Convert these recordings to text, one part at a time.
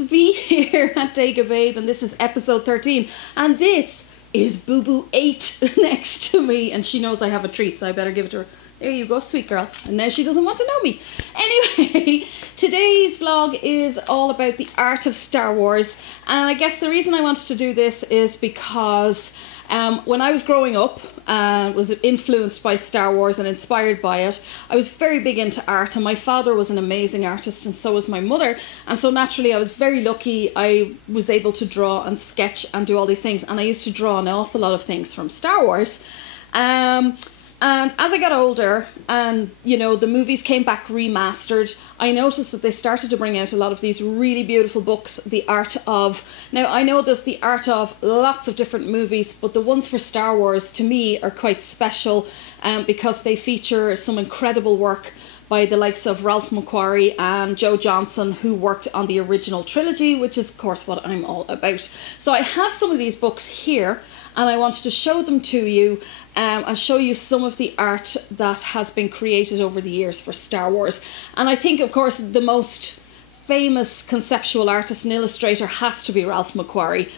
it's V here at Dega Babe, and this is episode 13. And this is Boo Boo 8 next to me, and she knows I have a treat, so I better give it to her. There you go, sweet girl. And now she doesn't want to know me. Anyway, today's vlog is all about the art of Star Wars. And I guess the reason I wanted to do this is because when I was growing up and was influenced by Star Wars and inspired by it, I was very big into art, and my father was an amazing artist and so was my mother. And so naturally I was very lucky. I was able to draw and sketch and do all these things, and I used to draw an awful lot of things from Star Wars. And as I got older and, you know, the movies came back remastered, I noticed that they started to bring out a lot of these really beautiful books, the art of... Now, I know there's the art of lots of different movies, but the ones for Star Wars, to me, are quite special because they feature some incredible work by the likes of Ralph McQuarrie and Joe Johnston, who worked on the original trilogy, which is, of course, what I'm all about. So I have some of these books here, and I wanted to show them to you and show you some of the art that has been created over the years for Star Wars. And I think, of course, the most famous conceptual artist and illustrator has to be Ralph McQuarrie.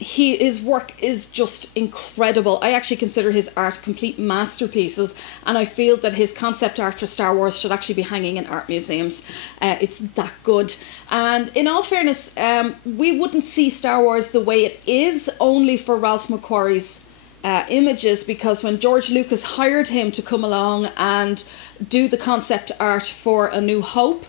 His work is just incredible. I actually consider his art complete masterpieces, and I feel that his concept art for Star Wars should actually be hanging in art museums. It's that good. And in all fairness, we wouldn't see Star Wars the way it is only for Ralph McQuarrie's images, because when George Lucas hired him to come along and do the concept art for A New Hope,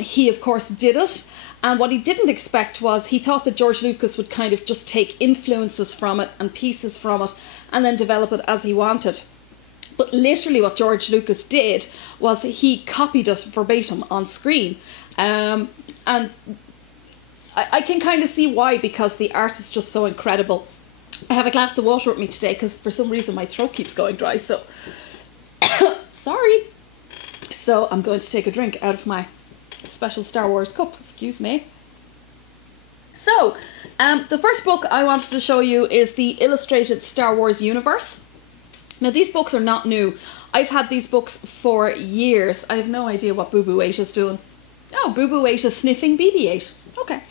he of course did it, and what he didn't expect was he thought that George Lucas would kind of just take influences from it and pieces from it and then develop it as he wanted. But literally what George Lucas did was he copied it verbatim on screen, and I can kind of see why, because the art is just so incredible. I have a glass of water with me today because for some reason my throat keeps going dry, so sorry. So I'm going to take a drink out of my special Star Wars cup, excuse me. So, the first book I wanted to show you is the illustrated Star Wars universe. Now these books are not new. I've had these books for years. I have no idea what Boo Boo 8 is doing. Oh, Boo Boo 8 is sniffing BB-8. Okay.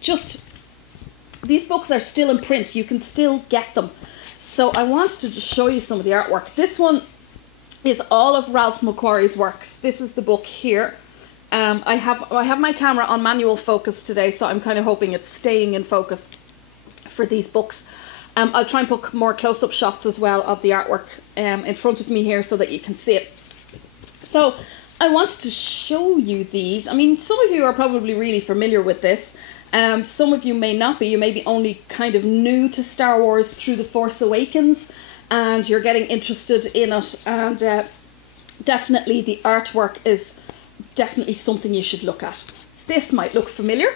Just, these books are still in print. You can still get them. So I wanted to just show you some of the artwork. This one is all of Ralph McQuarrie's works. This is the book here. I have my camera on manual focus today, so I'm kind of hoping it's staying in focus for these books. I'll try and put more close-up shots as well of the artwork in front of me here so that you can see it. So I wanted to show you these. I mean, some of you are probably really familiar with this. Some of you may not be. You may be only kind of new to Star Wars through The Force Awakens, and you're getting interested in it, and definitely the artwork is definitely something you should look at. This might look familiar.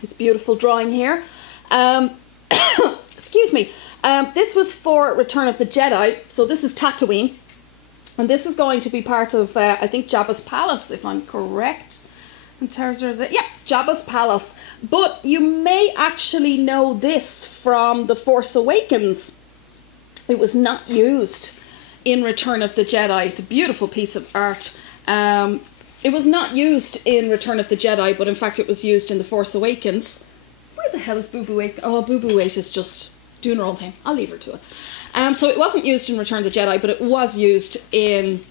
It's beautiful drawing here. Excuse me. This was for Return of the Jedi, so this is Tatooine, and this was going to be part of, I think, Jabba's palace, if I'm correct. Yeah, Jabba's palace. But you may actually know this from The Force Awakens. It was not used in Return of the Jedi. It's a beautiful piece of art. It was not used in Return of the Jedi, but in fact it was used in The Force Awakens. Where the hell is Boo Boo 8? Oh, Boo Boo 8 is just doing her own thing. I'll leave her to it. So it wasn't used in Return of the Jedi, but it was used in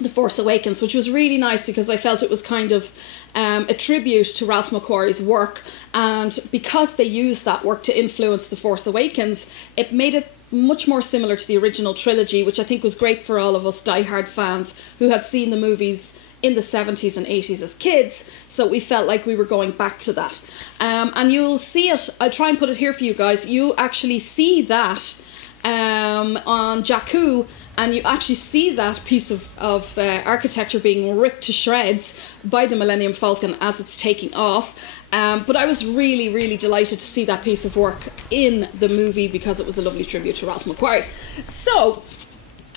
The Force Awakens, which was really nice because I felt it was kind of a tribute to Ralph McQuarrie's work, and because they used that work to influence The Force Awakens, it made it much more similar to the original trilogy, which I think was great for all of us diehard fans who had seen the movies in the 70s and 80s as kids, so we felt like we were going back to that. And you'll see it, I'll try and put it here for you guys, you actually see that on Jakku, and you actually see that piece of architecture being ripped to shreds by the Millennium Falcon as it's taking off. But I was really, really delighted to see that piece of work in the movie because it was a lovely tribute to Ralph McQuarrie. So,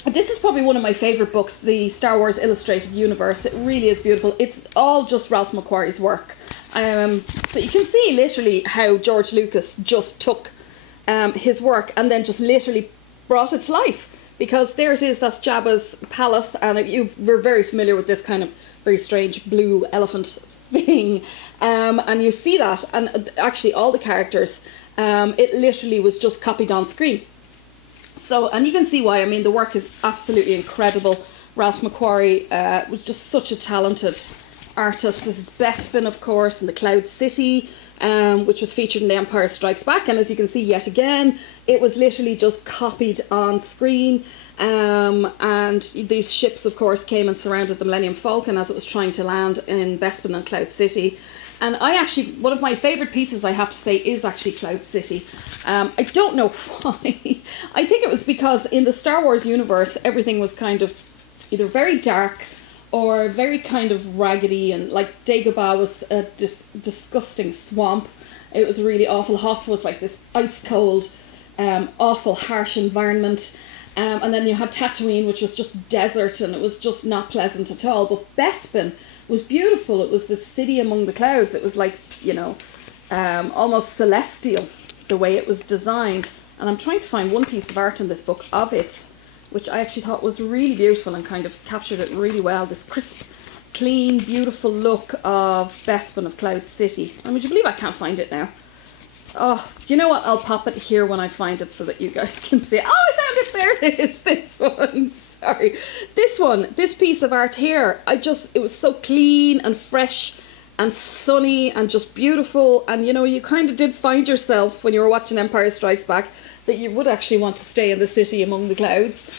this is probably one of my favourite books, the Star Wars Illustrated Universe. It really is beautiful. It's all just Ralph McQuarrie's work. So you can see literally how George Lucas just took his work and then just literally brought it to life. Because there it is, that's Jabba's palace, and you were very familiar with this kind of very strange blue elephant thing. And you see that, and actually all the characters, it literally was just copied on screen. So, and you can see why. I mean, the work is absolutely incredible. Ralph McQuarrie was just such a talented artist. This is Bespin, of course, and the Cloud City, which was featured in The Empire Strikes Back. And as you can see yet again, it was literally just copied on screen. And these ships, of course, came and surrounded the Millennium Falcon as it was trying to land in Bespin and Cloud City. And I actually, one of my favourite pieces, I have to say, is actually Cloud City. I don't know why. I think it was because in the Star Wars universe, everything was kind of either very dark or very kind of raggedy, and like Dagobah was a disgusting swamp. It was really awful. Hoth was like this ice cold, awful, harsh environment. And then you had Tatooine, which was just desert, and it was just not pleasant at all. But Bespin was beautiful. It was the city among the clouds. It was like, you know, almost celestial, the way it was designed. And I'm trying to find one piece of art in this book of it, which I actually thought was really beautiful and kind of captured it really well. This crisp, clean, beautiful look of Bespin of Cloud City. And would you believe I can't find it now? Oh, do you know what? I'll pop it here when I find it so that you guys can see it. Oh, I found it. There it is. This one. Sorry. This piece of art here, it was so clean and fresh and sunny and just beautiful. And, you know, you kind of did find yourself when you were watching Empire Strikes Back that you would actually want to stay in the city among the clouds,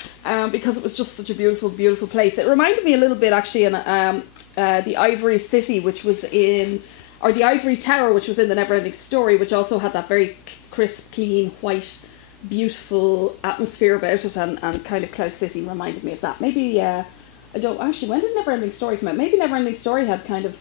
because it was just such a beautiful, beautiful place. It reminded me a little bit actually in the Ivory City, which was in, or the Ivory Tower, which was in the Neverending Story, which also had that very crisp, clean, white, beautiful atmosphere about it, and kind of Cloud City reminded me of that. Maybe, I don't, actually, when did Neverending Story come out? Maybe Neverending Story had kind of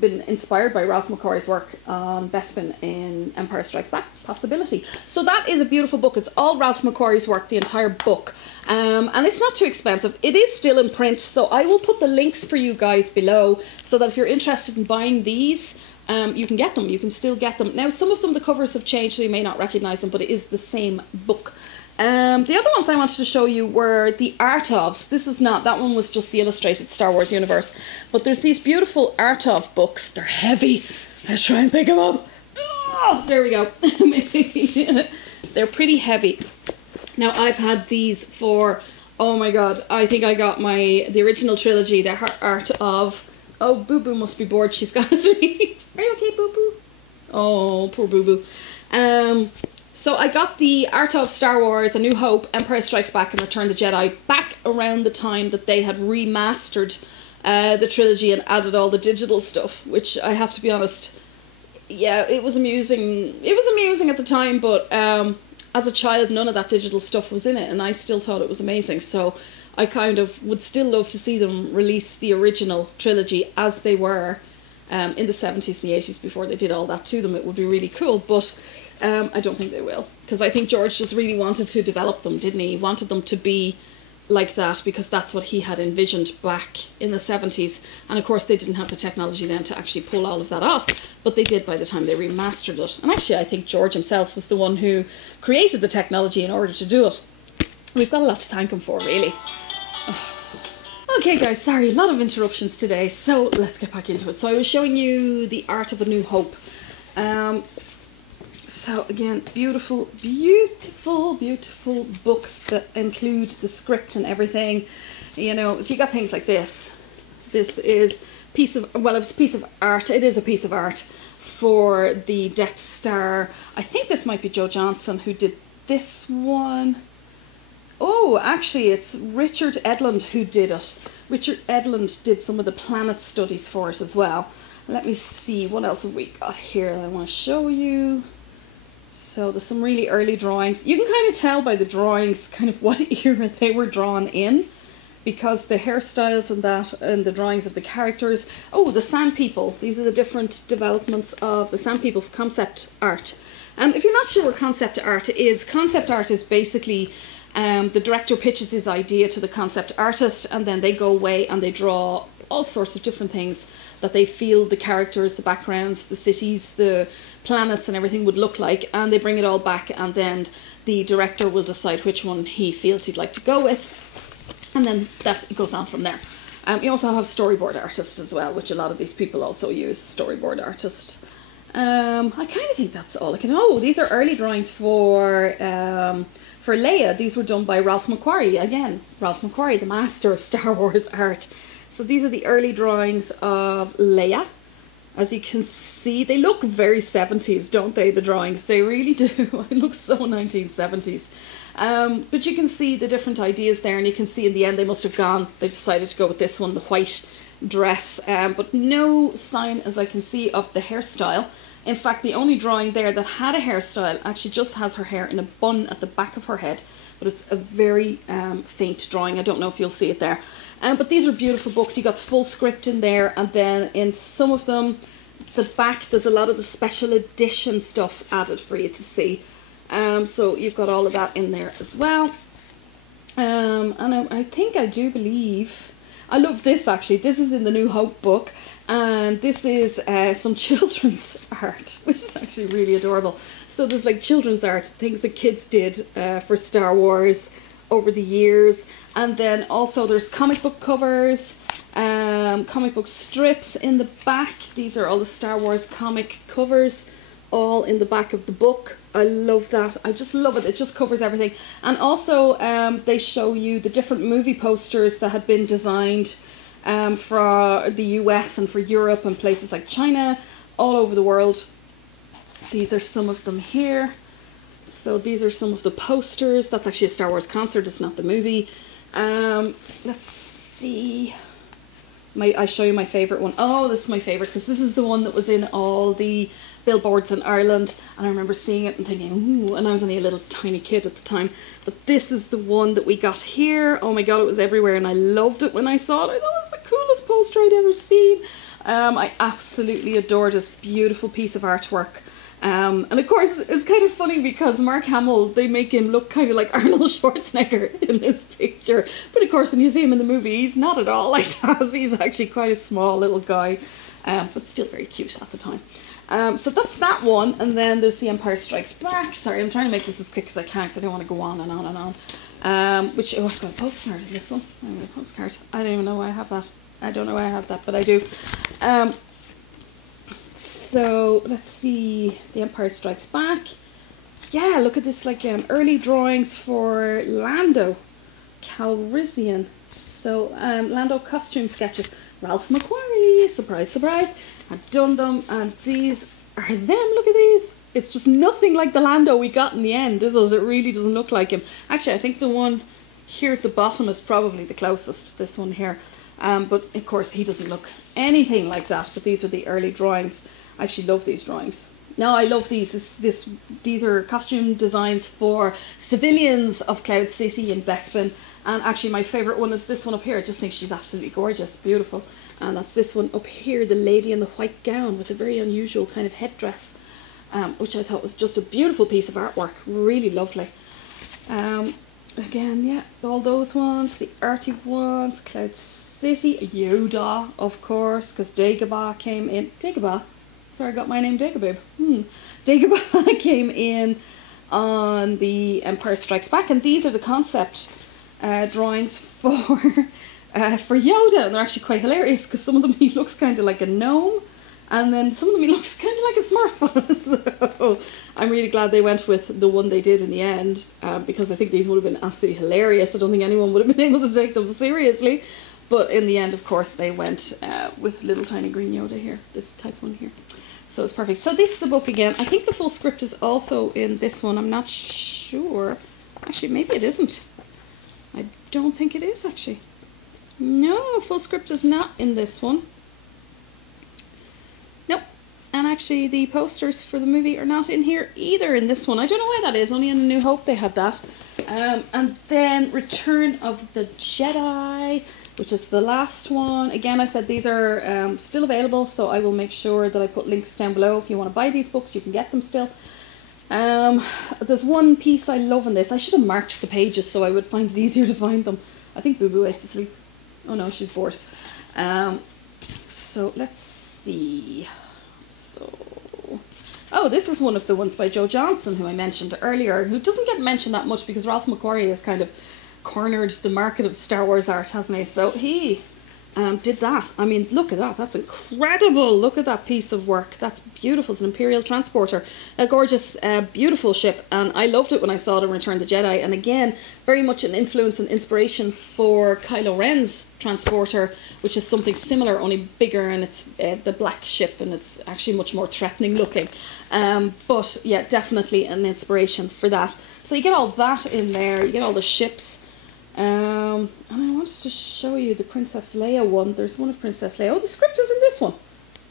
been inspired by Ralph McQuarrie's work on Bespin in Empire Strikes Back. Possibility. So that is a beautiful book. It's all Ralph McQuarrie's work, the entire book. And it's not too expensive. It is still in print, so I will put the links for you guys below so that if you're interested in buying these, you can get them. You can still get them. Now, some of them, the covers have changed, so you may not recognise them, but it is the same book. The other ones I wanted to show you were the art ofs. This is not, that one was just the illustrated Star Wars universe. But there's these beautiful art of books. They're heavy. Let's try and pick them up. Oh, there we go. They're pretty heavy. Now, I've had these for, oh my god, I think I got the original trilogy, the art of, oh, Boo Boo must be bored. She's gone to sleep. Are you okay, Boo Boo? Oh, poor Boo Boo. So I got the art of Star Wars, A New Hope, Empire Strikes Back and Return of the Jedi back around the time that they had remastered the trilogy and added all the digital stuff, which I have to be honest, yeah, it was amusing. It was amusing at the time, but as a child, none of that digital stuff was in it, and I still thought it was amazing. So I kind of would still love to see them release the original trilogy as they were in the 70s and the 80s before they did all that to them. It would be really cool, but I don't think they will, because I think George just really wanted to develop them, didn't he? He wanted them to be like that because that's what he had envisioned back in the 70s, and of course they didn't have the technology then to actually pull all of that off, but they did by the time they remastered it. And actually I think George himself was the one who created the technology in order to do it. We've got a lot to thank him for, really. Okay guys, sorry, a lot of interruptions today, so let's get back into it. So I was showing you the art of A New Hope. So again, beautiful, beautiful, beautiful books that include the script and everything. You know, if you got things like this is piece of, well, it's a piece of art. It is a piece of art for the Death Star. I think this might be Joe Johnson who did this one. Oh, actually, it's Richard Edlund who did it. Richard Edlund did some of the planet studies for it as well. Let me see, what else have we got here that I want to show you. So there's some really early drawings. You can kind of tell by the drawings kind of what era they were drawn in, because the hairstyles and that, and the drawings of the characters. Oh, the Sand People. These are the different developments of the Sand People concept art. If you're not sure what concept art is basically the director pitches his idea to the concept artist, and then they go away and they draw all sorts of different things that they feel the characters, the backgrounds, the cities, the planets and everything would look like, and they bring it all back, and then the director will decide which one he feels he'd like to go with, and then it goes on from there. You also have storyboard artists as well, which a lot of these people also use, storyboard artist. I kind of think that's all I can... Oh, these are early drawings for Leia. These were done by Ralph McQuarrie. Again, Ralph McQuarrie, the master of Star Wars art. So these are the early drawings of Leia. As you can see, they look very 70s, don't they, the drawings? They really do. It looks so 1970s. But you can see the different ideas there, and you can see in the end they must have gone, they decided to go with this one, the white dress, but no sign, as I can see, of the hairstyle. In fact, the only drawing there that had a hairstyle actually just has her hair in a bun at the back of her head, but it's a very faint drawing. I don't know if you'll see it there. But these are beautiful books. You got the full script in there, and then in some of them, the back, there's a lot of the special edition stuff added for you to see. So you've got all of that in there as well. And I think, I do believe, I love this actually. This is in the New Hope book, and this is some children's art, which is actually really adorable. So there's like children's art, things that kids did for Star Wars over the years. And then also there's comic book covers, comic book strips in the back. These are all the Star Wars comic covers, all in the back of the book. I love that. I just love it. It just covers everything. And also they show you the different movie posters that had been designed for the US and for Europe and places like China, all over the world. These are some of them here. So these are some of the posters. That's actually a Star Wars concert, it's not the movie. Let's see. I show you my favourite one. Oh, this is my favourite because this is the one that was in all the billboards in Ireland, and I remember seeing it and thinking, ooh, and I was only a little tiny kid at the time. But this is the one that we got here. Oh my god, it was everywhere, and I loved it when I saw it. I thought it was the coolest poster I'd ever seen. I absolutely adored this beautiful piece of artwork. And of course, it's kind of funny because Mark Hamill, they make him look kind of like Arnold Schwarzenegger in this picture. But of course, when you see him in the movie, he's not at all like that. He's actually quite a small little guy, but still very cute at the time. So that's that one. And then there's The Empire Strikes Back. Sorry, I'm trying to make this as quick as I can because I don't want to go on and on and on. Oh, I've got a postcard in this one. I've got a postcard. I don't even know why I have that. I don't know why I have that, but I do. So let's see, The Empire Strikes Back. Yeah, look at this, like early drawings for Lando Calrissian. So Lando costume sketches. Ralph McQuarrie, surprise, surprise, had done them, and these are them. Look at these. It's just nothing like the Lando we got in the end, is it? It really doesn't look like him. Actually, I think the one here at the bottom is probably the closest. This one here, but of course he doesn't look anything like that. But these are the early drawings. I actually love these drawings. No, I love these. These are costume designs for civilians of Cloud City in Bespin. And actually my favourite one is this one up here. I just think she's absolutely gorgeous, beautiful. And that's this one up here, the lady in the white gown with a very unusual kind of headdress, which I thought was just a beautiful piece of artwork, really lovely. Again, yeah, all those ones, the arty ones, Cloud City, Yoda, of course, because Dagobah came in. Dagobah? Sorry, I got my name Dagobah. Dagobah came in on The Empire Strikes Back, and these are the concept drawings for Yoda, and they're actually quite hilarious because some of them he looks kind of like a gnome, and then some of them he looks kind of like a Smurf. So I'm really glad they went with the one they did in the end, because I think these would have been absolutely hilarious. I don't think anyone would have been able to take them seriously. But in the end, of course, they went with little tiny green Yoda here, this type one here. So it's perfect. So this is the book again. I think the full script is also in this one. I'm not sure. Actually, maybe it isn't. I don't think it is, actually. No, full script is not in this one. Nope. And actually, the posters for the movie are not in here either in this one. I don't know why that is. Only in A New Hope they had that. And then Return of the Jedi, which is the last one. Again, I said these are still available, so I will make sure that I put links down below. If you want to buy these books, you can get them still. There's one piece I love in this. I should have marked the pages so I would find it easier to find them. I think Boo Boo is asleep. Oh no, she's bored. So let's see. Oh, this is one of the ones by Joe Johnson, who I mentioned earlier, who doesn't get mentioned that much because Ralph McQuarrie has kind of cornered the market of Star Wars art, hasn't he? So he did that. I mean, look at that. That's incredible. Look at that piece of work. That's beautiful. It's an Imperial transporter. A gorgeous, beautiful ship. And I loved it when I saw it in Return of the Jedi. And again, very much an influence and inspiration for Kylo Ren's transporter, which is something similar, only bigger. And it's the black ship. And it's actually much more threatening looking. But yeah, definitely an inspiration for that. So you get all that in there. You get all the ships. And I wanted to show you the Princess Leia one. There's one of Princess Leia. Oh, the script is in this one.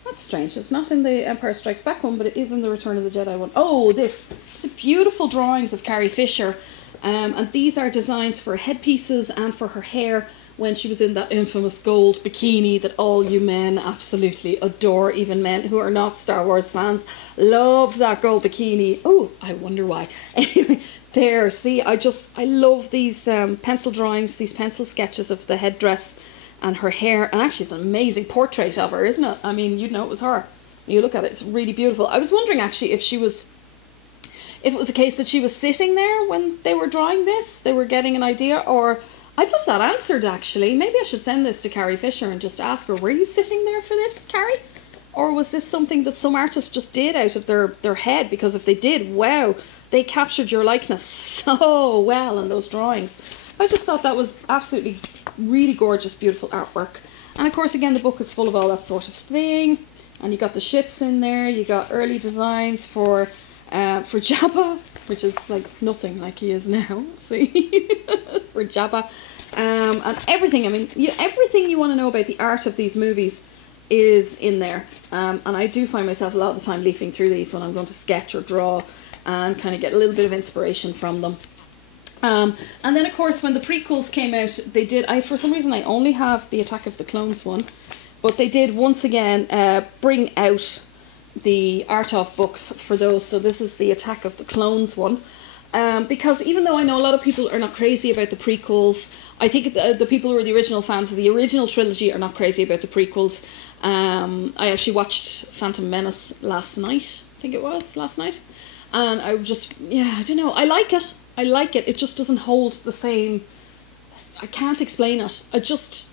That's strange. It's not in the Empire Strikes Back one, but it is in the Return of the Jedi one. Oh, this. It's beautiful drawings of Carrie Fisher. And these are designs for headpieces and for her hair when she was in that infamous gold bikini that all you men absolutely adore. Even men who are not Star Wars fans love that gold bikini. Oh, I wonder why. Anyway. There, see, I love these pencil drawings, these pencil sketches of the headdress and her hair. And actually, it's an amazing portrait of her, isn't it? I mean, you'd know it was her. You look at it, it's really beautiful. I was wondering, actually, if it was a case that she was sitting there when they were drawing this, they were getting an idea, or I'd love that answered, actually. Maybe I should send this to Carrie Fisher and just ask her, were you sitting there for this, Carrie? Or was this something that some artist just did out of their head? Because if they did, wow, they captured your likeness so well in those drawings. I just thought that was absolutely really gorgeous, beautiful artwork. And of course, again, the book is full of all that sort of thing. And you got the ships in there. You got early designs for Jabba, which is like nothing like he is now. See, for Jabba, and everything. I mean, everything you want to know about the art of these movies is in there. And I do find myself a lot of the time leafing through these when I'm going to sketch or draw, and kind of get a little bit of inspiration from them. And then, of course, when the prequels came out, they did... for some reason, I only have the Attack of the Clones one. But they did, once again, bring out the art of books for those. So this is the Attack of the Clones one. Because even though I know a lot of people are not crazy about the prequels, I think the people who are the original fans of the original trilogy are not crazy about the prequels. I actually watched Phantom Menace last night. I think it was last night. And I just, I don't know, I like it. It just doesn't hold the same, I can't explain it. I just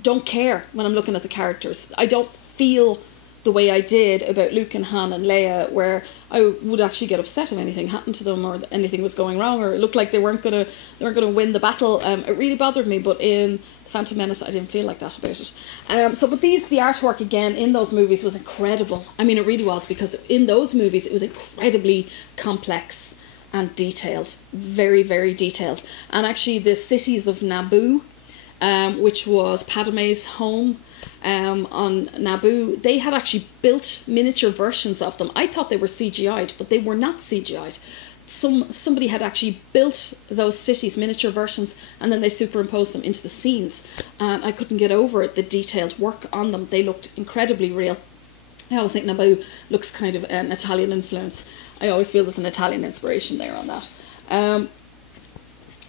don't care when I'm looking at the characters. I don't feel the way I did about Luke and Han and Leia, where I would actually get upset if anything happened to them or anything was going wrong, or it looked like they weren't gonna win the battle. It really bothered me, but in Phantom Menace, I didn't feel like that about it. But the artwork again in those movies was incredible. I mean, it really was, because in those movies it was incredibly complex and detailed, very, very detailed. And actually, the cities of Naboo, which was Padme's home on Naboo, they had actually built miniature versions of them. I thought they were CGI'd, but they were not CGI'd. Somebody had actually built those cities, miniature versions, and then they superimposed them into the scenes. And I couldn't get over it, the detailed work on them. They looked incredibly real. I always think Naboo looks kind of an Italian influence. I always feel there's an Italian inspiration there on that.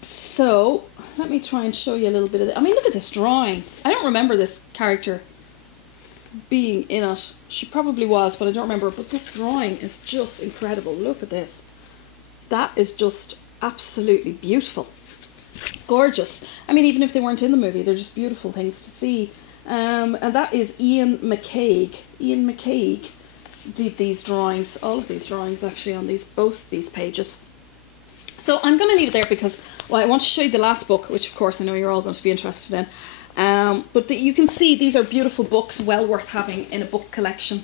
So let me try and show you a little bit of it. I mean, look at this drawing. I don't remember this character being in it. She probably was, but I don't remember. But this drawing is just incredible. Look at this. That is just absolutely beautiful. Gorgeous. I mean, even if they weren't in the movie, they're just beautiful things to see. And that is Ian McCaig. Ian McCaig did these drawings, all of these drawings actually, on both these pages. So I'm going to leave it there because, well, I want to show you the last book, which of course I know you're all going to be interested in. But you can see these are beautiful books, well worth having in a book collection.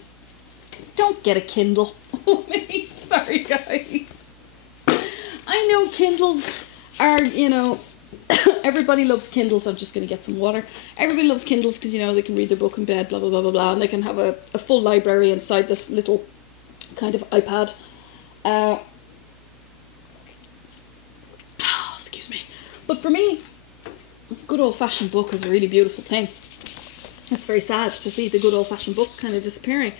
Don't get a Kindle. Oh, me, sorry guys. I know Kindles are, everybody loves Kindles. I'm just going to get some water. Everybody loves Kindles because, they can read their book in bed, blah, blah, blah, blah, blah, and they can have a full library inside this little kind of iPad. Excuse me. But for me, a good old-fashioned book is a really beautiful thing. It's very sad to see the good old-fashioned book kind of disappearing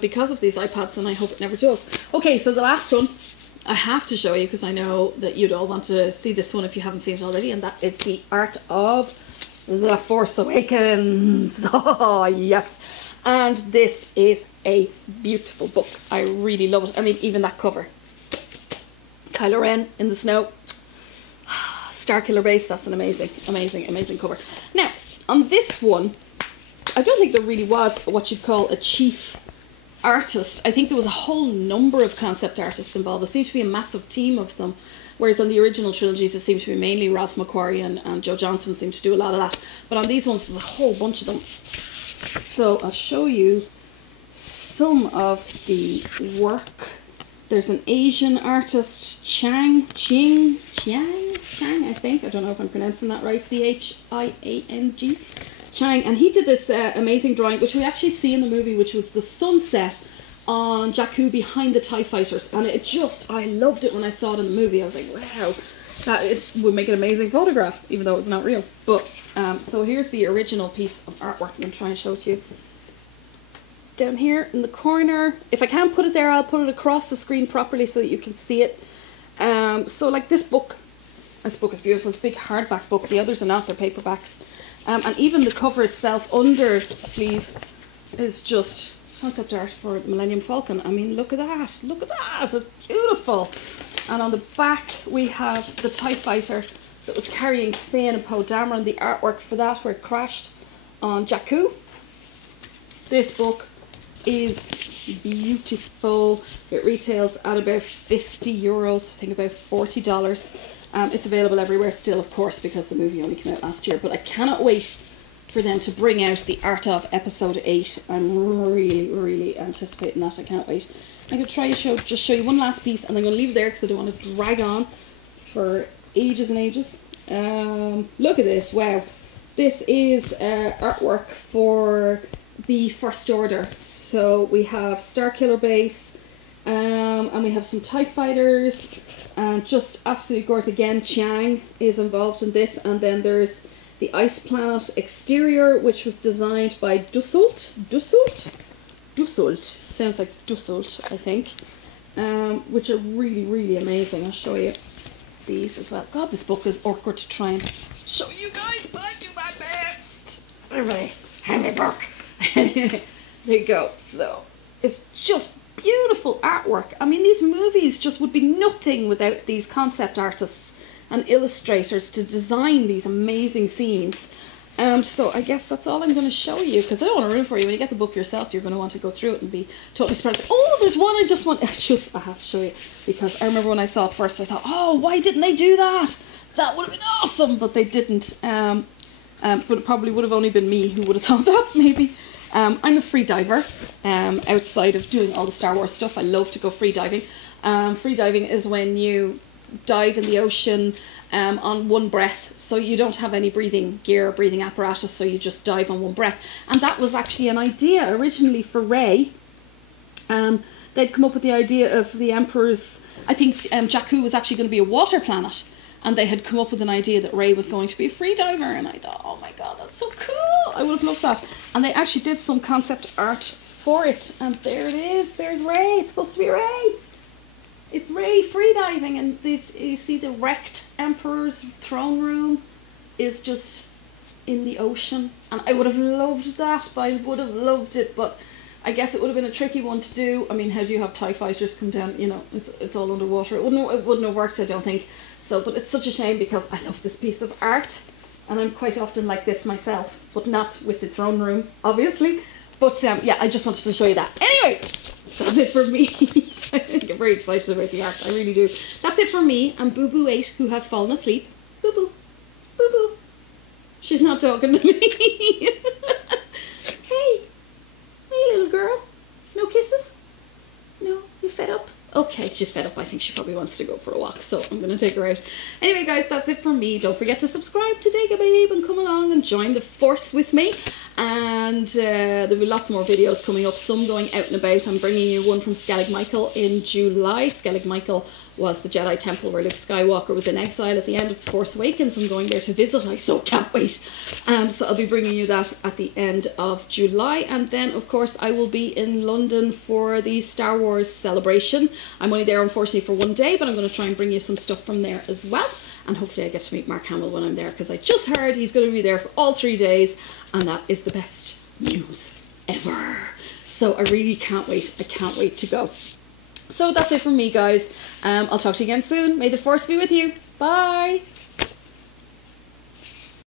because of these iPads, and I hope it never does. Okay, so the last one I have to show you, because I know that you'd all want to see this one if you haven't seen it already, and that is The Art of The Force Awakens. Oh, yes. And this is a beautiful book. I really love it. I mean, even that cover. Kylo Ren in the snow. Starkiller Base, that's an amazing, amazing, amazing cover. Now, on this one, I don't think there really was what you'd call a chief artist. I think there was a whole number of concept artists involved. There seemed to be a massive team of them, whereas on the original trilogies it seemed to be mainly Ralph McQuarrie and Joe Johnson seemed to do a lot of that. But on these ones there's a whole bunch of them. So I'll show you some of the work. There's an Asian artist, Chang, I think. I don't know if I'm pronouncing that right. Chiang. Chang, and he did this amazing drawing, which we actually see in the movie, which was the sunset on Jakku behind the TIE fighters. And it just, I loved it when I saw it in the movie. I was like, wow, that it would make an amazing photograph, even though it's not real. But, so here's the original piece of artwork. I'm going to try and show it to you. Down here in the corner. If I can't put it there, I'll put it across the screen properly so that you can see it. So like this book is beautiful. It's a big hardback book. The others are not, they're paperbacks. And even the cover itself, under sleeve, is just concept art for the Millennium Falcon. I mean, look at that. Look at that. It's beautiful. And on the back, we have the TIE fighter that was carrying Finn and Poe Dameron, the artwork for that, where it crashed on Jakku. This book is beautiful. It retails at about €50, I think about $40. It's available everywhere still, of course, because the movie only came out last year. But I cannot wait for them to bring out the art of episode 8. I'm really, really anticipating that. I can't wait. I'm going to try to just show you one last piece, and I'm going to leave it there because I don't want to drag on for ages and ages. Look at this. Wow. This is artwork for the First Order. So we have Starkiller Base, and we have some TIE fighters. And just absolutely gorgeous. Again, Chiang is involved in this. And then there's the Ice Planet exterior, which was designed by Dussault. Sounds like Dussault, I think. Which are really, really amazing. I'll show you these as well. God, this book is awkward to try and show you guys, but I do my best. Everybody, heavy book. There you go. So, it's just beautiful artwork. I mean, these movies just would be nothing without these concept artists and illustrators to design these amazing scenes. So I guess that's all I'm going to show you, because I don't want to ruin it for you. When you get the book yourself, you're going to want to go through it and be totally surprised. Oh, there's one I have to show you, because I remember when I saw it first, I thought, oh, why didn't they do that? That would have been awesome, but they didn't. But it probably would have only been me who would have thought that, maybe. I'm a free diver, outside of doing all the Star Wars stuff. I love to go free diving. Free diving is when you dive in the ocean on one breath, so you don't have any breathing gear or breathing apparatus, so you just dive on one breath. And that was actually an idea originally for Rey. They'd come up with the idea of the Emperor's, I think Jakku was actually going to be a water planet, and they had come up with an idea that Rey was going to be a free diver, and I thought, oh my god, that's so cool, I would have loved that. And they actually did some concept art for it, and there it is, there's Rey. It's supposed to be Rey. It's Rey freediving, and this, you see the wrecked Emperor's throne room is just in the ocean. And I would have loved that, but I would have loved it, but I guess it would have been a tricky one to do. I mean, how do you have TIE fighters come down, you know, it's all underwater. It wouldn't have worked, I don't think. So, but it's such a shame, because I love this piece of art, and I'm quite often like this myself, but not with the throne room, obviously. But yeah, I just wanted to show you that. Anyway, that's it for me. I get very excited about the art, I really do. That's it for me and Boo Boo 8, who has fallen asleep. Boo Boo, Boo Boo. She's not talking to me. Hey, little girl. No kisses? No, you fed up? Okay, she's fed up. I think she probably wants to go for a walk, so I'm going to take her out. Anyway, guys, that's it from me. Don't forget to subscribe to Dig a Babe and come along and join the force with me. And there'll be lots more videos coming up, some going out and about. I'm bringing you one from Skellig Michael in July. Skellig Michael was the Jedi Temple where Luke Skywalker was in exile at the end of The Force Awakens. I'm going there to visit. I so can't wait. So I'll be bringing you that at the end of July. And then, of course, I will be in London for the Star Wars celebration. I'm only there, unfortunately, for one day, but I'm going to try and bring you some stuff from there as well. And hopefully I get to meet Mark Hamill when I'm there, because I just heard he's going to be there for all 3 days, and that is the best news ever. So I really can't wait. I can't wait to go. So that's it from me, guys. I'll talk to you again soon. May the force be with you. Bye.